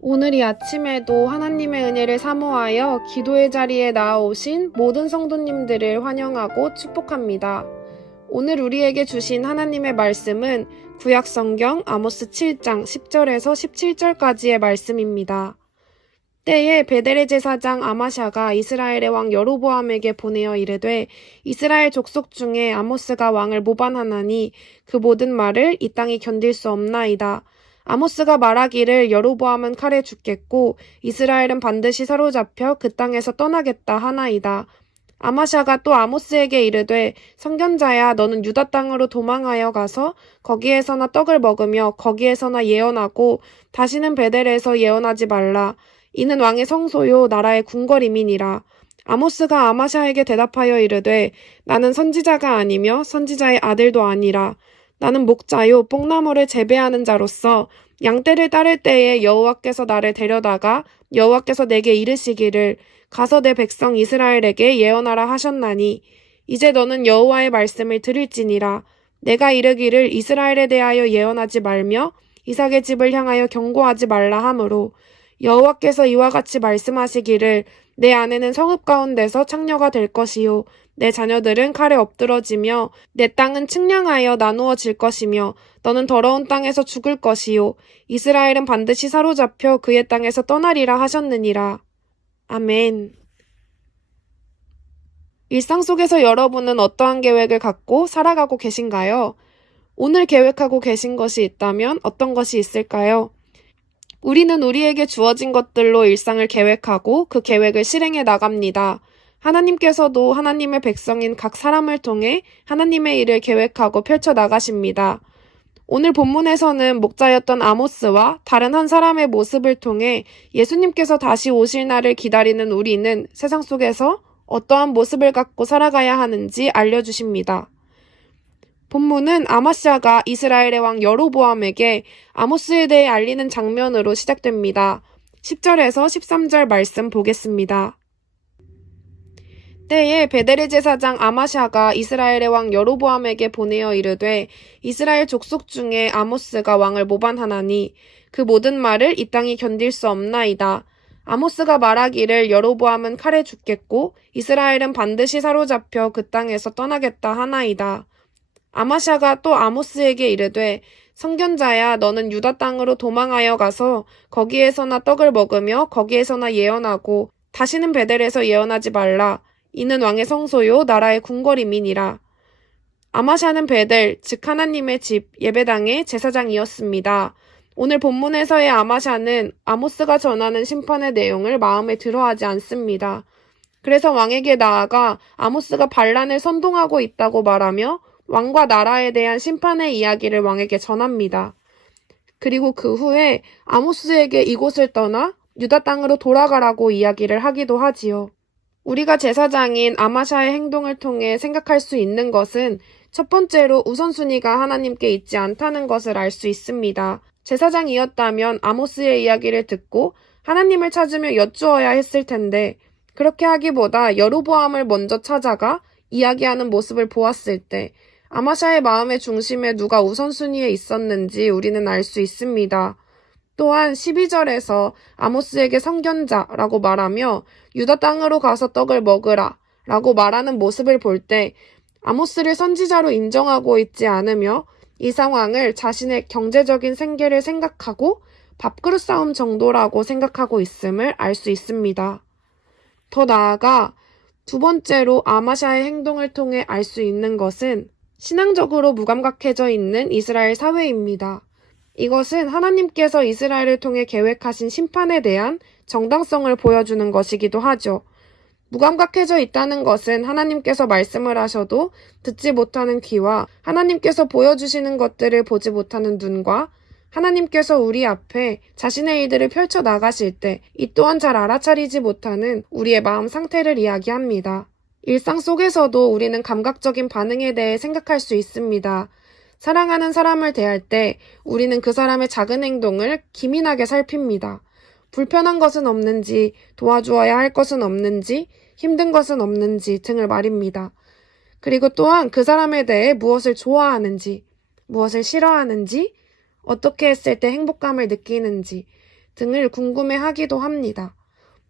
오늘 이 아침에도 하나님의 은혜를 사모하여 기도의 자리에 나아오신 모든 성도님들을 환영하고 축복합니다. 오늘 우리에게 주신 하나님의 말씀은 구약성경 아모스 7장 10절에서 17절까지의 말씀입니다. 때에 베델의 제사장 아마샤가 이스라엘의 왕 여로보암에게 보내어 이르되 이스라엘 족속 중에 아모스가 왕을 모반하나니 그 모든 말을 이 땅이 견딜 수 없나이다. 아모스가 말하기를 여로보암은 칼에 죽겠고 이스라엘은 반드시 사로잡혀 그 땅에서 떠나겠다 하나이다. 아마샤가 또 아모스에게 이르되 선견자야 너는 유다 땅으로 도망하여 가서 거기에서나 떡을 먹으며 거기에서나 예언하고 다시는 베델에서 예언하지 말라. 이는 왕의 성소요 나라의 궁궐임이니라. 아모스가 아마샤에게 대답하여 이르되 나는 선지자가 아니며 선지자의 아들도 아니라 나는 목자요 뽕나무를 재배하는 자로서 양떼를 따를 때에 여호와께서 나를 데려다가 여호와께서 내게 이르시기를 가서 내 백성 이스라엘에게 예언하라 하셨나니 이제 너는 여호와의 말씀을 들을지니라. 내가 이르기를 이스라엘에 대하여 예언하지 말며 이삭의 집을 향하여 경고하지 말라 하므로 여호와께서 이와 같이 말씀하시기를 내 아내는 성읍 가운데서 창녀가 될 것이요 내 자녀들은 칼에 엎드러지며 내 땅은 측량하여 나누어질 것이며 너는 더러운 땅에서 죽을 것이요 이스라엘은 반드시 사로잡혀 그의 땅에서 떠나리라 하셨느니라. 아멘. 일상 속에서 여러분은 어떠한 계획을 갖고 살아가고 계신가요? 오늘 계획하고 계신 것이 있다면 어떤 것이 있을까요? 우리는 우리에게 주어진 것들로 일상을 계획하고 그 계획을 실행해 나갑니다. 하나님께서도 하나님의 백성인 각 사람을 통해 하나님의 일을 계획하고 펼쳐 나가십니다. 오늘 본문에서는 목자였던 아모스와 다른 한 사람의 모습을 통해 예수님께서 다시 오실 날을 기다리는 우리는 세상 속에서 어떠한 모습을 갖고 살아가야 하는지 알려주십니다. 본문은 아마샤가 이스라엘의 왕 여로보암에게 아모스에 대해 알리는 장면으로 시작됩니다. 10절에서 13절 말씀 보겠습니다. 때에 베델의 제사장 아마샤가 이스라엘의 왕 여로보암에게 보내어 이르되 이스라엘 족속 중에 아모스가 왕을 모반하나니 그 모든 말을 이 땅이 견딜 수 없나이다. 아모스가 말하기를 여로보암은 칼에 죽겠고 이스라엘은 반드시 사로잡혀 그 땅에서 떠나겠다 하나이다. 아마샤가 또 아모스에게 이르되 선견자야 너는 유다 땅으로 도망하여 가서 거기에서나 떡을 먹으며 거기에서나 예언하고 다시는 베델에서 예언하지 말라. 이는 왕의 성소요 나라의 궁궐임이니라. 아마샤는 베델 즉 하나님의 집 예배당의 제사장이었습니다. 오늘 본문에서의 아마샤는 아모스가 전하는 심판의 내용을 마음에 들어하지 않습니다. 그래서 왕에게 나아가 아모스가 반란을 선동하고 있다고 말하며 왕과 나라에 대한 심판의 이야기를 왕에게 전합니다. 그리고 그 후에 아모스에게 이곳을 떠나 유다 땅으로 돌아가라고 이야기를 하기도 하지요. 우리가 제사장인 아마샤의 행동을 통해 생각할 수 있는 것은 첫 번째로 우선순위가 하나님께 있지 않다는 것을 알 수 있습니다. 제사장이었다면 아모스의 이야기를 듣고 하나님을 찾으며 여쭈어야 했을 텐데 그렇게 하기보다 여로보암을 먼저 찾아가 이야기하는 모습을 보았을 때 아마샤의 마음의 중심에 누가 우선순위에 있었는지 우리는 알 수 있습니다. 또한 12절에서 아모스에게 선견자라고 말하며 유다 땅으로 가서 떡을 먹으라 라고 말하는 모습을 볼 때 아모스를 선지자로 인정하고 있지 않으며 이 상황을 자신의 경제적인 생계를 생각하고 밥그릇 싸움 정도라고 생각하고 있음을 알 수 있습니다. 더 나아가 두 번째로 아마샤의 행동을 통해 알 수 있는 것은 신앙적으로 무감각해져 있는 이스라엘 사회입니다. 이것은 하나님께서 이스라엘을 통해 계획하신 심판에 대한 정당성을 보여주는 것이기도 하죠. 무감각해져 있다는 것은 하나님께서 말씀을 하셔도 듣지 못하는 귀와 하나님께서 보여주시는 것들을 보지 못하는 눈과 하나님께서 우리 앞에 자신의 일들을 펼쳐 나가실 때 이 또한 잘 알아차리지 못하는 우리의 마음 상태를 이야기합니다. 일상 속에서도 우리는 감각적인 반응에 대해 생각할 수 있습니다. 사랑하는 사람을 대할 때 우리는 그 사람의 작은 행동을 기민하게 살핍니다. 불편한 것은 없는지, 도와주어야 할 것은 없는지, 힘든 것은 없는지 등을 말입니다. 그리고 또한 그 사람에 대해 무엇을 좋아하는지, 무엇을 싫어하는지, 어떻게 했을 때 행복감을 느끼는지 등을 궁금해하기도 합니다.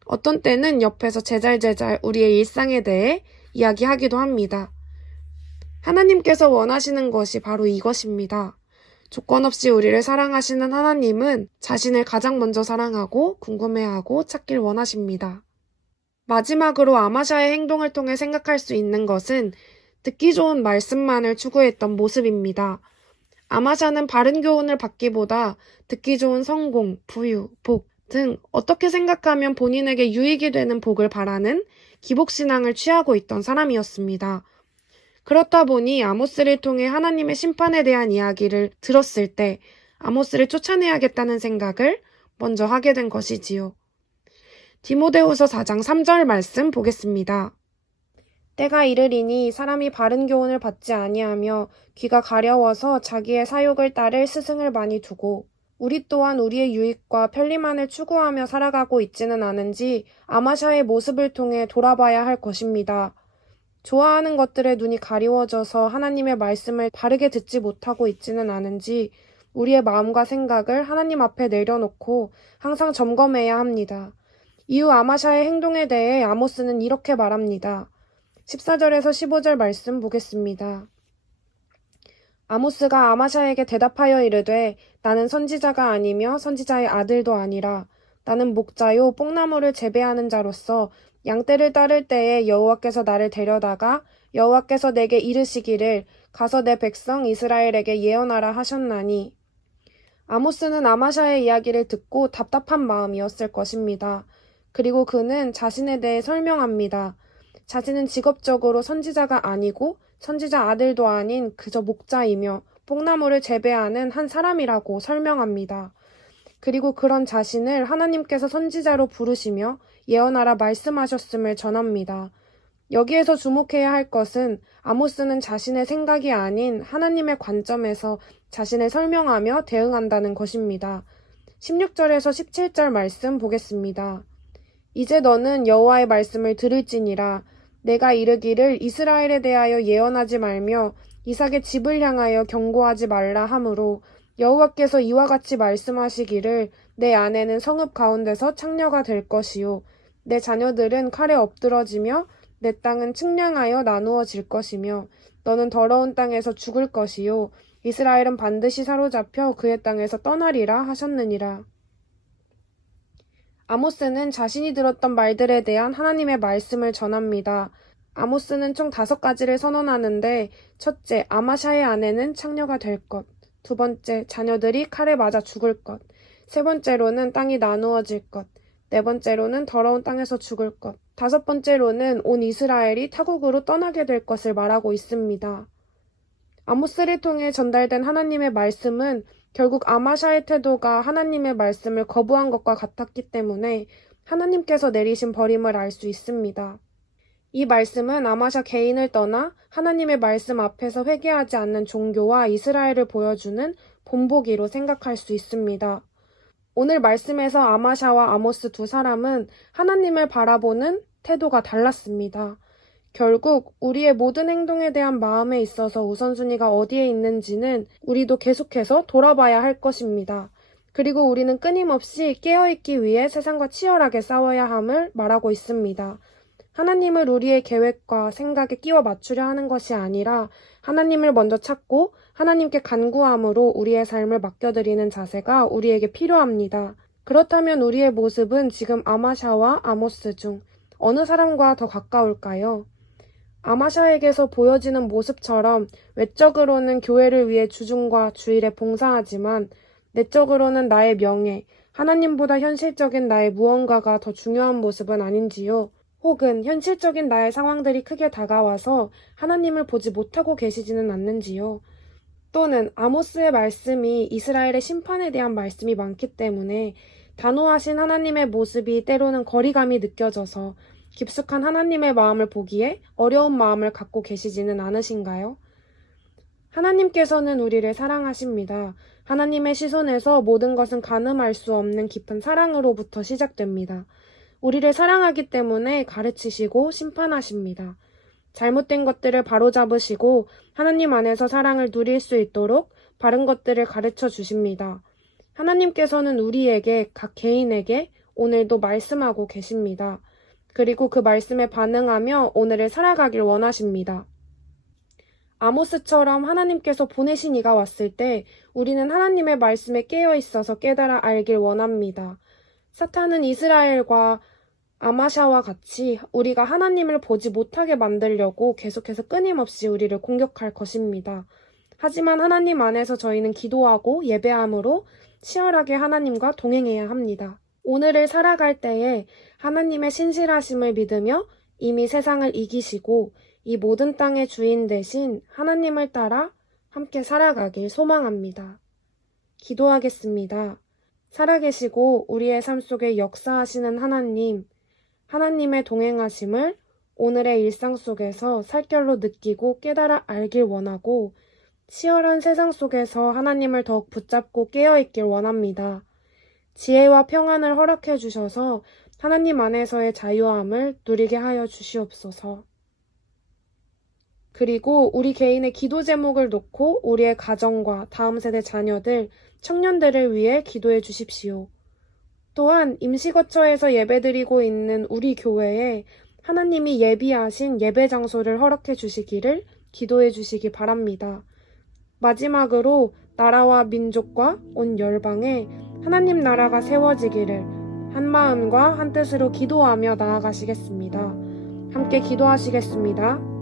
어떤 때는 옆에서 제잘제잘 우리의 일상에 대해 이야기하기도 합니다. 하나님께서 원하시는 것이 바로 이것입니다. 조건 없이 우리를 사랑하시는 하나님은 자신을 가장 먼저 사랑하고 궁금해하고 찾길 원하십니다. 마지막으로 아마샤의 행동을 통해 생각할 수 있는 것은 듣기 좋은 말씀만을 추구했던 모습입니다. 아마샤는 바른 교훈을 받기보다 듣기 좋은 성공, 부유, 복 등 어떻게 생각하면 본인에게 유익이 되는 복을 바라는 기복신앙을 취하고 있던 사람이었습니다. 그렇다 보니 아모스를 통해 하나님의 심판에 대한 이야기를 들었을 때 아모스를 쫓아내야겠다는 생각을 먼저 하게 된 것이지요. 디모데후서 4장 3절 말씀 보겠습니다. 때가 이르리니 사람이 바른 교훈을 받지 아니하며 귀가 가려워서 자기의 사욕을 따를 스승을 많이 두고 우리 또한 우리의 유익과 편리만을 추구하며 살아가고 있지는 않은지 아마샤의 모습을 통해 돌아봐야 할 것입니다. 좋아하는 것들에 눈이 가리워져서 하나님의 말씀을 바르게 듣지 못하고 있지는 않은지 우리의 마음과 생각을 하나님 앞에 내려놓고 항상 점검해야 합니다. 이후 아마샤의 행동에 대해 아모스는 이렇게 말합니다. 14절에서 15절 말씀 보겠습니다. 아모스가 아마샤에게 대답하여 이르되 나는 선지자가 아니며 선지자의 아들도 아니라 나는 목자요 뽕나무를 재배하는 자로서 양떼를 따를 때에 여호와께서 나를 데려다가 여호와께서 내게 이르시기를 가서 내 백성 이스라엘에게 예언하라 하셨나니 아모스는 아마샤의 이야기를 듣고 답답한 마음이었을 것입니다. 그리고 그는 자신에 대해 설명합니다. 자신은 직업적으로 선지자가 아니고 선지자 아들도 아닌 그저 목자이며 뽕나무를 재배하는 한 사람이라고 설명합니다. 그리고 그런 자신을 하나님께서 선지자로 부르시며 예언하라 말씀하셨음을 전합니다. 여기에서 주목해야 할 것은 아모스는 자신의 생각이 아닌 하나님의 관점에서 자신을 설명하며 대응한다는 것입니다. 16절에서 17절 말씀 보겠습니다. 이제 너는 여호와의 말씀을 들을지니라 내가 이르기를 이스라엘에 대하여 예언하지 말며 이삭의 집을 향하여 경고하지 말라 하므로 여호와께서 이와 같이 말씀하시기를 내 아내는 성읍 가운데서 창녀가 될 것이요 내 자녀들은 칼에 엎드러지며 내 땅은 측량하여 나누어질 것이며 너는 더러운 땅에서 죽을 것이요 이스라엘은 반드시 사로잡혀 그의 땅에서 떠나리라 하셨느니라. 아모스는 자신이 들었던 말들에 대한 하나님의 말씀을 전합니다. 아모스는 총 5가지를 선언하는데 첫째, 아마샤의 아내는 창녀가 될 것. 두 번째, 자녀들이 칼에 맞아 죽을 것. 세 번째로는 땅이 나누어질 것. 네 번째로는 더러운 땅에서 죽을 것. 다섯 번째로는 온 이스라엘이 타국으로 떠나게 될 것을 말하고 있습니다. 아모스를 통해 전달된 하나님의 말씀은 결국 아마샤의 태도가 하나님의 말씀을 거부한 것과 같았기 때문에 하나님께서 내리신 벌임을 알 수 있습니다. 이 말씀은 아마샤 개인을 떠나 하나님의 말씀 앞에서 회개하지 않는 종교와 이스라엘을 보여주는 본보기로 생각할 수 있습니다. 오늘 말씀에서 아마샤와 아모스 두 사람은 하나님을 바라보는 태도가 달랐습니다. 결국 우리의 모든 행동에 대한 마음에 있어서 우선순위가 어디에 있는지는 우리도 계속해서 돌아봐야 할 것입니다. 그리고 우리는 끊임없이 깨어있기 위해 세상과 치열하게 싸워야 함을 말하고 있습니다. 하나님을 우리의 계획과 생각에 끼워 맞추려 하는 것이 아니라 하나님을 먼저 찾고 하나님께 간구함으로 우리의 삶을 맡겨드리는 자세가 우리에게 필요합니다. 그렇다면 우리의 모습은 지금 아마샤와 아모스 중 어느 사람과 더 가까울까요? 아마샤에게서 보여지는 모습처럼 외적으로는 교회를 위해 주중과 주일에 봉사하지만 내적으로는 나의 명예, 하나님보다 현실적인 나의 무언가가 더 중요한 모습은 아닌지요? 혹은 현실적인 나의 상황들이 크게 다가와서 하나님을 보지 못하고 계시지는 않는지요? 또는 아모스의 말씀이 이스라엘의 심판에 대한 말씀이 많기 때문에 단호하신 하나님의 모습이 때로는 거리감이 느껴져서 깊숙한 하나님의 마음을 보기에 어려운 마음을 갖고 계시지는 않으신가요? 하나님께서는 우리를 사랑하십니다. 하나님의 시선에서 모든 것은 가늠할 수 없는 깊은 사랑으로부터 시작됩니다. 우리를 사랑하기 때문에 가르치시고 심판하십니다. 잘못된 것들을 바로잡으시고 하나님 안에서 사랑을 누릴 수 있도록 바른 것들을 가르쳐 주십니다. 하나님께서는 우리에게, 각 개인에게 오늘도 말씀하고 계십니다. 그리고 그 말씀에 반응하며 오늘을 살아가길 원하십니다. 아모스처럼 하나님께서 보내신 이가 왔을 때 우리는 하나님의 말씀에 깨어 있어서 깨달아 알길 원합니다. 사탄은 이스라엘과 아마샤와 같이 우리가 하나님을 보지 못하게 만들려고 계속해서 끊임없이 우리를 공격할 것입니다. 하지만 하나님 안에서 저희는 기도하고 예배함으로 치열하게 하나님과 동행해야 합니다. 오늘을 살아갈 때에 하나님의 신실하심을 믿으며 이미 세상을 이기시고 이 모든 땅의 주인 되신 하나님을 따라 함께 살아가길 소망합니다. 기도하겠습니다. 살아계시고 우리의 삶 속에 역사하시는 하나님, 하나님의 동행하심을 오늘의 일상 속에서 살결로 느끼고 깨달아 알길 원하고 치열한 세상 속에서 하나님을 더욱 붙잡고 깨어있길 원합니다. 지혜와 평안을 허락해 주셔서 하나님 안에서의 자유함을 누리게 하여 주시옵소서. 그리고 우리 개인의 기도 제목을 놓고 우리의 가정과 다음 세대 자녀들, 청년들을 위해 기도해 주십시오. 또한 임시거처에서 예배드리고 있는 우리 교회에 하나님이 예비하신 예배 장소를 허락해 주시기를 기도해 주시기 바랍니다. 마지막으로 나라와 민족과 온 열방에 하나님 나라가 세워지기를 한 마음과 한 뜻으로 기도하며 나아가시겠습니다. 함께 기도하시겠습니다.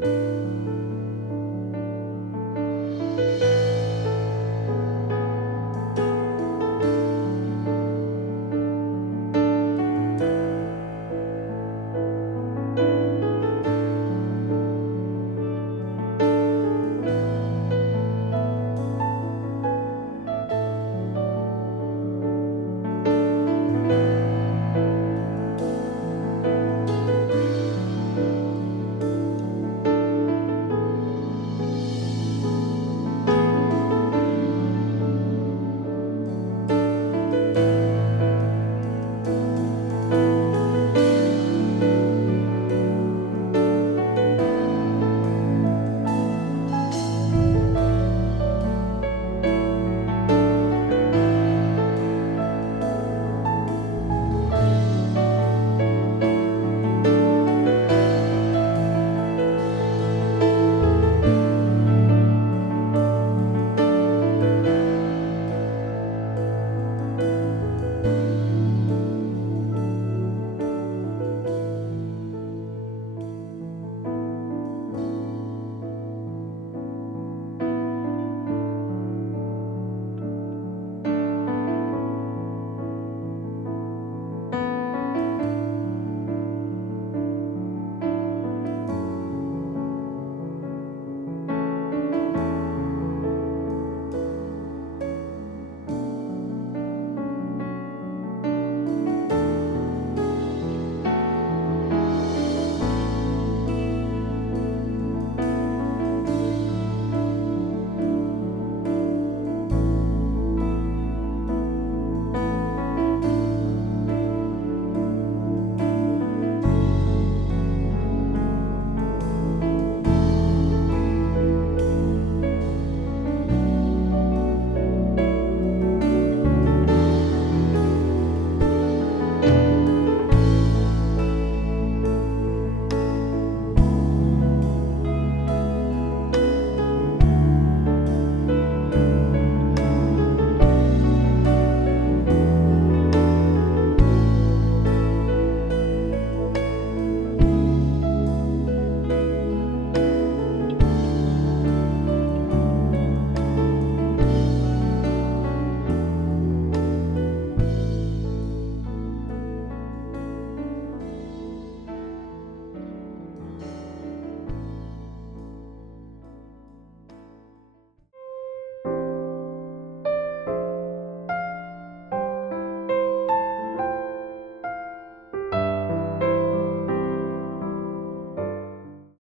아멘.